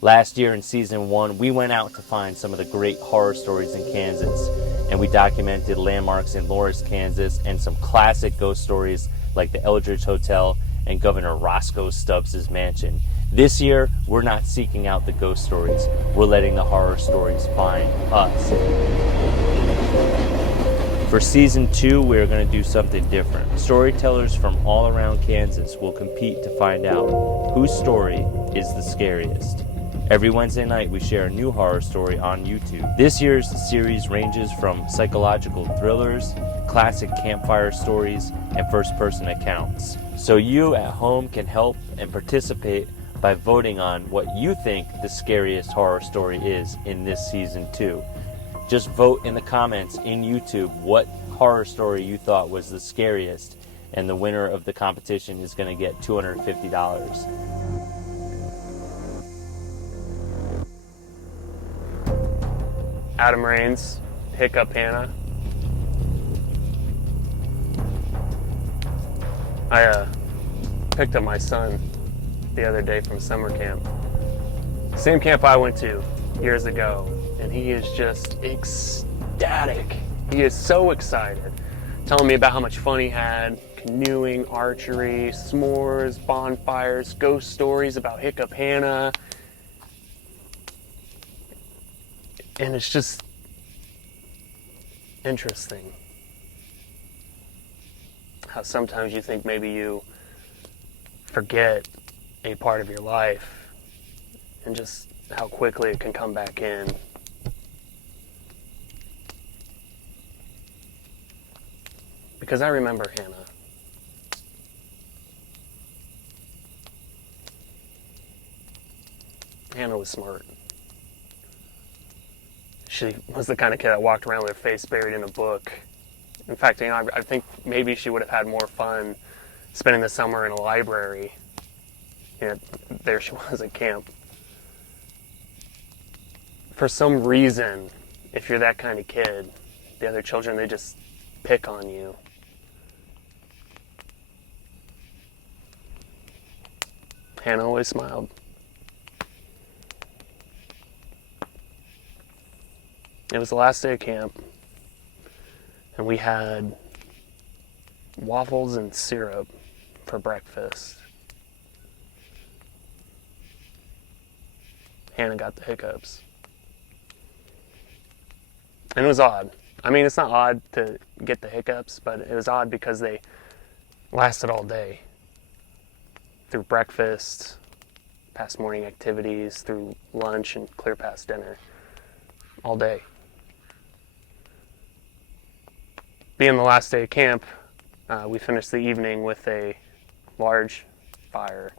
Last year in season 1, we went out to find some of the great horror stories in Kansas, and we documented landmarks in Lawrence, Kansas, and some classic ghost stories like the Eldridge Hotel and Governor Roscoe Stubbs' mansion. This year, we're not seeking out the ghost stories. We're letting the horror stories find us. For season 2, we're going to do something different. Storytellers from all around Kansas will compete to find out whose story is the scariest. Every Wednesday night, we share a new horror story on YouTube. This year's series ranges from psychological thrillers, classic campfire stories, and first-person accounts. So you at home can help and participate by voting on what you think the scariest horror story is in this season 2. Just vote in the comments in YouTube what horror story you thought was the scariest, and the winner of the competition is going to get $250. Adam Raynes, Hiccup Hannah. I picked up my son the other day from summer camp. Same camp I went to years ago, and he is just ecstatic. He is so excited, telling me about how much fun he had, canoeing, archery, s'mores, bonfires, ghost stories about Hiccup Hannah. And it's just interesting how sometimes you think maybe you forget a part of your life and just how quickly it can come back in. Because I remember Hannah. Hannah was smart. She was the kind of kid that walked around with her face buried in a book. In fact, I think maybe she would have had more fun spending the summer in a library. There she was at camp. For some reason, if you're that kind of kid, the other children, they just pick on you. Hannah always smiled. It was the last day of camp, and we had waffles and syrup for breakfast. Hannah got the hiccups. And it was odd. I mean, it's not odd to get the hiccups, but it was odd because they lasted all day. Through breakfast, past morning activities, through lunch, and clear past dinner. All day. Being the last day of camp, we finished the evening with a large fire.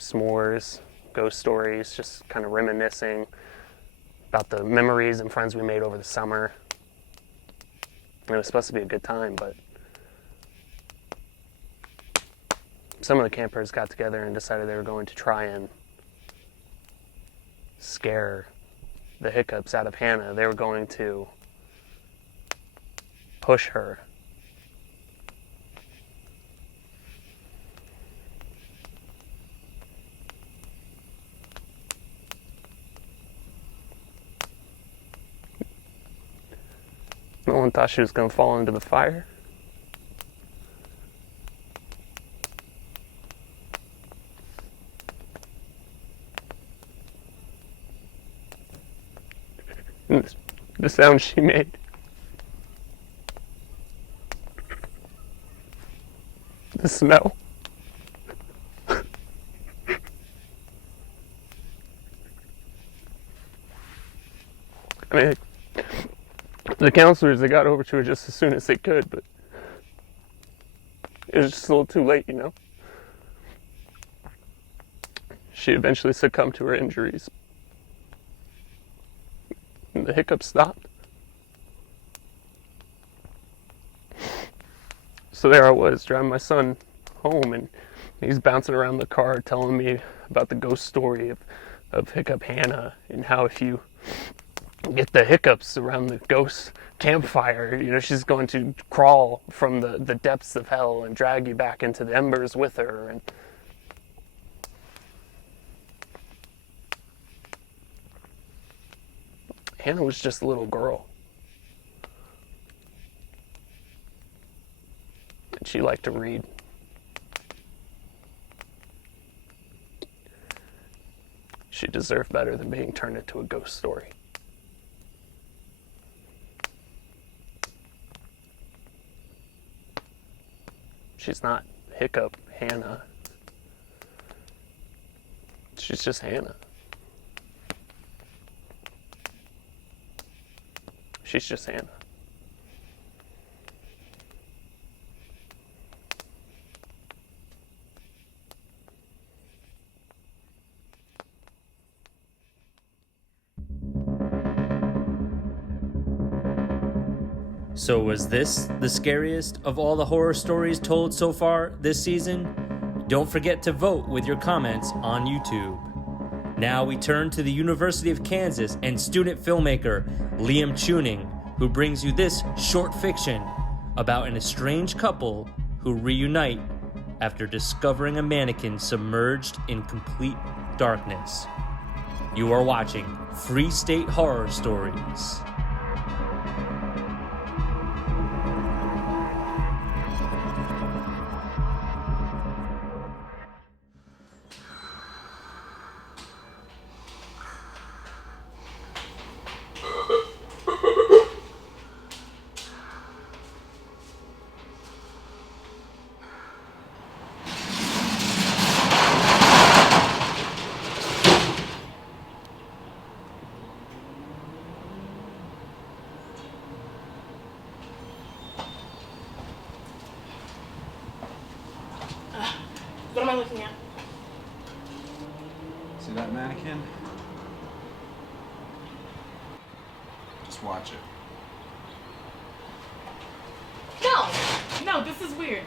S'mores, ghost stories, just kind of reminiscing about the memories and friends we made over the summer. And it was supposed to be a good time, but some of the campers got together and decided they were going to try and scare the hiccups out of Hannah. They were going to push her. No one thought she was going to fall into the fire. And the sound she made. The smell. I mean, the counselors, they got over to her just as soon as they could, but it was just a little too late, She eventually succumbed to her injuries. And the hiccups stopped. So there I was, driving my son home, and he's bouncing around the car telling me about the ghost story of Hiccup Hannah, and how if you get the hiccups around the ghost campfire, she's going to crawl from the depths of hell and drag you back into the embers with her. And Hannah was just a little girl. And she liked to read. She deserved better than being turned into a ghost story. She's not Hiccup Hannah. She's just Hannah. She's just Hannah. So was this the scariest of all the horror stories told so far this season? Don't forget to vote with your comments on YouTube. Now we turn to the University of Kansas and student filmmaker Liam Tuning, who brings you this short fiction about an estranged couple who reunite after discovering a mannequin submerged in complete darkness. You are watching Free State Horror Stories. What am I looking at? See that mannequin? Just watch it. No, this is weird.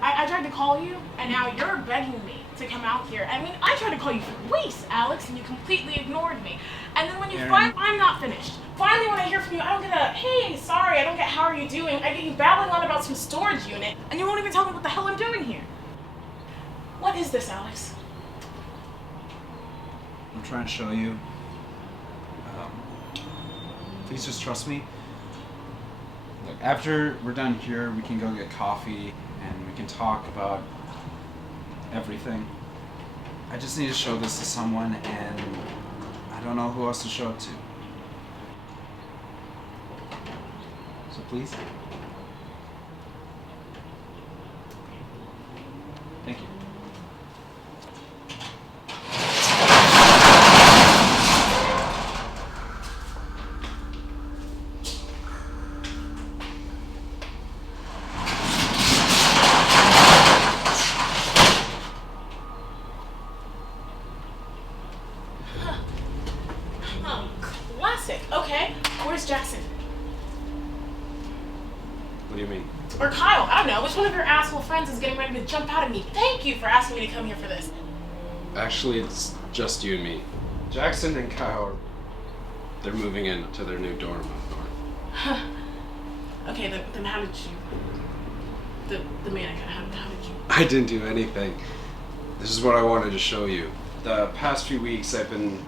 I tried to call you, and now you're begging me to come out here. I mean, I tried to call you for weeks, Alex, and you completely ignored me. And then when you I'm not finished. Finally, when I hear from you, I don't get a, hey, sorry, I don't get how are you doing. I get you babbling on about some storage unit, and you won't even tell me what the hell I'm doing here. What is this, Alex? I'm trying to show you. Please just trust me. Look, after we're done here, we can go get coffee and we can talk about everything. I just need to show this to someone and I don't know who else to show it to. So please. Thank you. Classic. Okay, where's Jackson? What do you mean? Or Kyle, I don't know. Which one of your asshole friends is getting ready to jump out at me? Thank you for asking me to come here for this. Actually, it's just you and me. Jackson and Kyle, they're moving in to their new dorm up north. Okay, then how did you... The mannequin, how did you... I didn't do anything. This is what I wanted to show you. The past few weeks I've been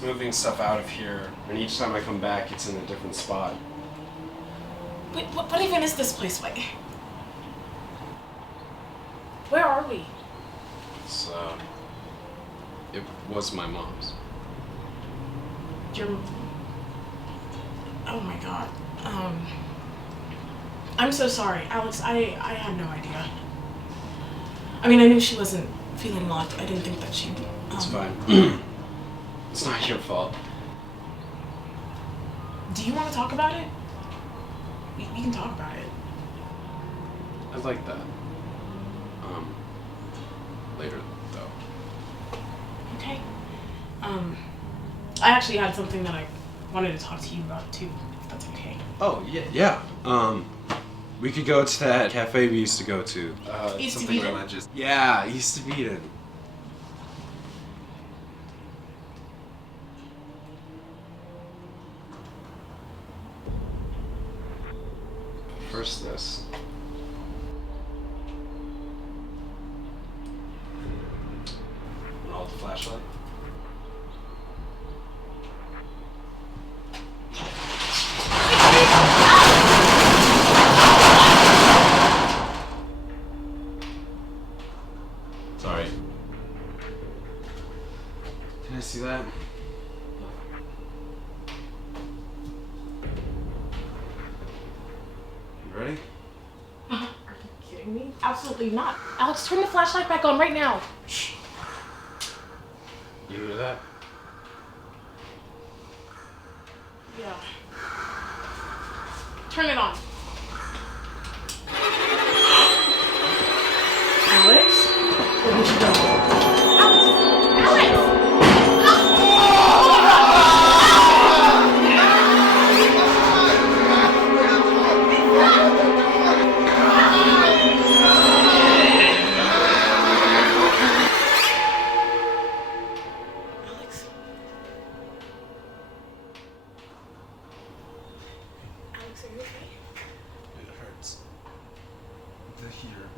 moving stuff out of here, and each time I come back it's in a different spot. Wait, what even is this place? Wait. Where are we? It's, it was my mom's. Your... Oh my god. I'm so sorry, Alex. I had no idea. I mean, I knew she wasn't feeling well. I didn't think that she'd... It's fine. It's not your fault. Do you want to talk about it? We can talk about it. I'd like that. Later, though. Okay. I actually had something that I wanted to talk to you about, too, if that's okay. Oh, yeah. We could go to that cafe we used to go to. East of Something Eden? religious. Yeah, East of Eden. First this. And hold the flashlight. Can I see that? You ready? Are you kidding me? Absolutely not. Alex, turn the flashlight back on right now. You hear that? Yeah. Turn it on. Alex? Where did you go? Alex! Alex, are you okay? It hurts. The heater.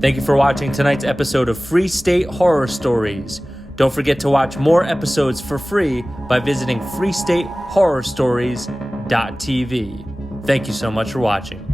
Thank you for watching tonight's episode of Free State Horror Stories. Don't forget to watch more episodes for free by visiting freestatehorrorstories.tv. Thank you so much for watching.